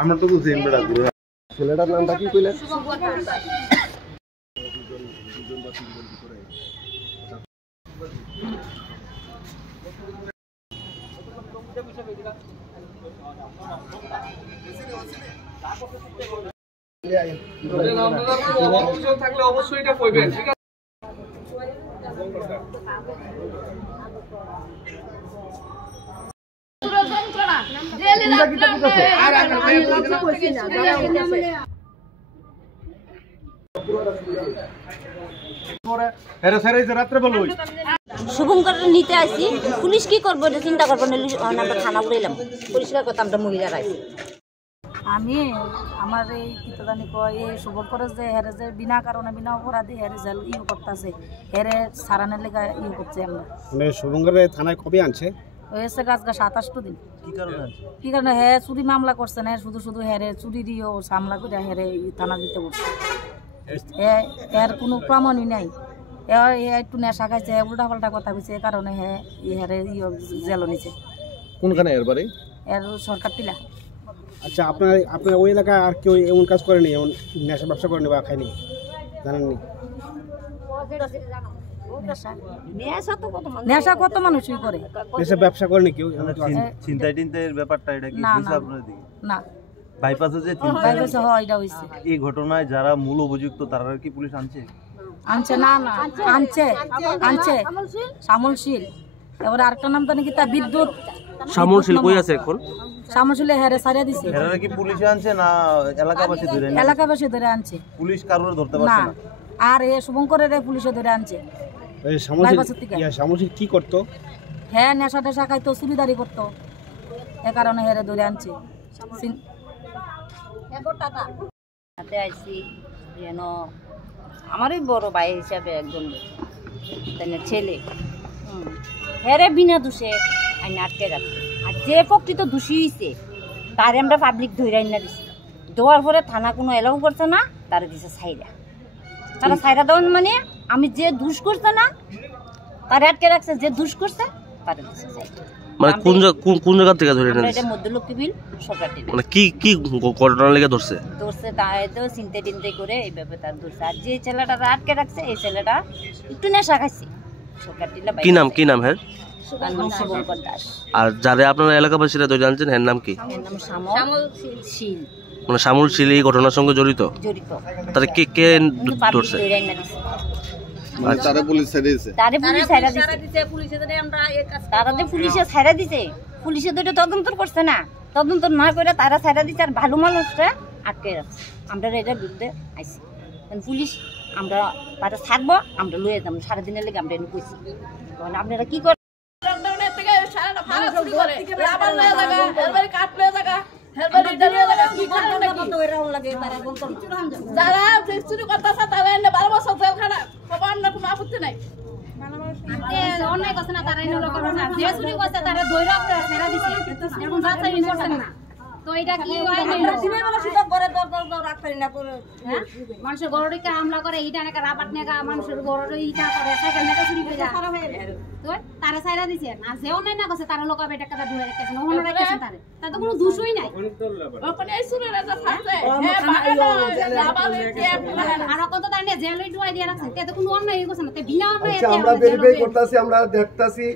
আমরা তো বুঝি ছেলেটার নামটা কি কইলেন? থাকলে অবশ্যই এটা কইবেন, ঠিক আছে? শুভঙ্কর নিতে আসি, পুলিশ কি করবো এটা চিন্তা করবো না, আমরা থানা বললাম পরিষ্কার করতাম, আমরা মহিলারা আছি। আমি আমার এই কিতাদানি কয় এই শুভঙ্কর যে হেরে যে বিনা কারণে বিনা অপরাধী হেরে জেল করতেছে, হেরে সারানের লেগে করছে। আমরা মানে শুভঙ্কর থানায় কবে আনছে? হয়েছে গাছগা 27 দিন। কি কারণে হে চুরি মামলা করছে না, শুধু শুধু হেরে চুরি দিয়েও সামলা করে হেরে থানা দিতে বলছে। এর কোনো প্রমাণই নাই। একটু নেশা খাইছে, উল্টা পাল্টা কথা কইছে, এ কারণে হেরে জেল নিছে। কোনখানে এর বাড়ি? এর সরকার টিলা। আচ্ছা, আপনার ওই এলাকায় আর কেউ এমন কাজ করেনি, এমন নেশা ব্যবসা করেনি বা খায়নি, জানেননি? নেশা কত মানুষই করে, নেশা ব্যবসা করেনি কেউ? চিন্তায় টিন্তায়ের ব্যাপারটা এটা কি হইছে আপনাদের দিকে? না, বাইপাসে যে বাইপাসে হয় এটা হইছে। এই ঘটনায় যারা মূল অভিযুক্ত তারা কি পুলিশ আনছে? আনছে না, আনছে শ্যামলশীল। এবার আরেকটা নাম তো নাকি তা বিদ্যুৎ। শ্যামলশীল কই আছে এখন? শ্যামলশীলে হেরে সারিয়া দিছে। এরা কি পুলিশে আনছে না এলাকাবাসী ধরে? এলাকাবাসী ধরে আনছে, পুলিশ কারোর ধরতে পারছে না। আর এ শুভঙ্করের পুলিশে ধরে আনছে। শ্যামলশীল কি করতো? হ্যাঁ, নেশা টেশা খাইতো, চুরিদারি করতো, এ কারণে হেরে ধরে আনছে। যেন আমারই বড় ভাই হিসাবে একজন ছেলে হেরে বিনা দোষে আইন আটকে রাখছে। আর যে প্রকৃত দোষী হয়েছে তারে আমরা পাবলিক ধরে আইনা দিছি, দেওয়ার পরে থানা কোনো এলাও করছে না, তারা দিছে ছাইরা। তারা ছাইরা দেওয়ান মানে আমি যে দোষ করছে না তারে আটকে রাখছে, যে দোষ করছে তারে দিছে ছাইরা। মানে কোন জায়গা থেকে ধরে আনছে? এটা মধ্যলক্ষ্মী বিল সরকার। মানে কি ঘটনা লেগে ধরছে? তাই তো চিন্তা টিন্তা করে এইভাবে তার ধরছে। আর যে ছেলেটা আটকে রাখছে এই ছেলেটা একটু নেশা খাইছে। সরকার টিলা কি নাম হ্যাঁ? শুভঙ্কর দাস। আর যারা আপনারা এলাকাবাসীরা ধরে আনছেন এর নাম কি? এর নাম শ্যামলশীল। মানে শ্যামলশীল এই ঘটনার সঙ্গে জড়িত? তাহলে কে ধরছে? তারা পুলিশ ছেড়ে দিয়েছে। পুলিশে ছাইরা দিছে। পুলিশে তো তদন্ত করছে না, তদন্ত না করে তারা ছাইরা দিছে। আর ভালো মানুষরা আটকে রাখছে। আমরা এটার বিরুদ্ধে আইছি। পুলিশ আমরা তারা ছাড়বো, আমরা লয়ে যাবো। সারাদিনের লেগে আমরা এনে কইছি আপনারা কি করেন? যারা চুরি করতেছে তারা 12 বছর জেলখানা, সবার না কোনো আপত্তি নাই। অন্যায় করছে না তারা, যে চুরি করছে তারা ধৈর্য ছেড়া দিছে, এখন যাচাই করছেন না। তো এটা কি মানুষের গরুকে হামলা করে, ইটা নাকি রাবাট নেগা মানুষের গরু ইটা করে, সাইকেল নেগা চুরি করে যায়। তো তারা ছাইরা দিছে। আর যে অন্যায় না করছে তারা লোক বেটা কথা ধরে রেখেছে, ওখানে রেখেছে তারে, তার তো কোনো দোষই নাই। আর কত তাই না জেলই ঢুকাই দিয়ে রাখছে, তাতে কোনো অন্যায় করছে না, বিনা অন্যায়। আমরা ভেরিফাই করতেছি, আমরা দেখতাছি।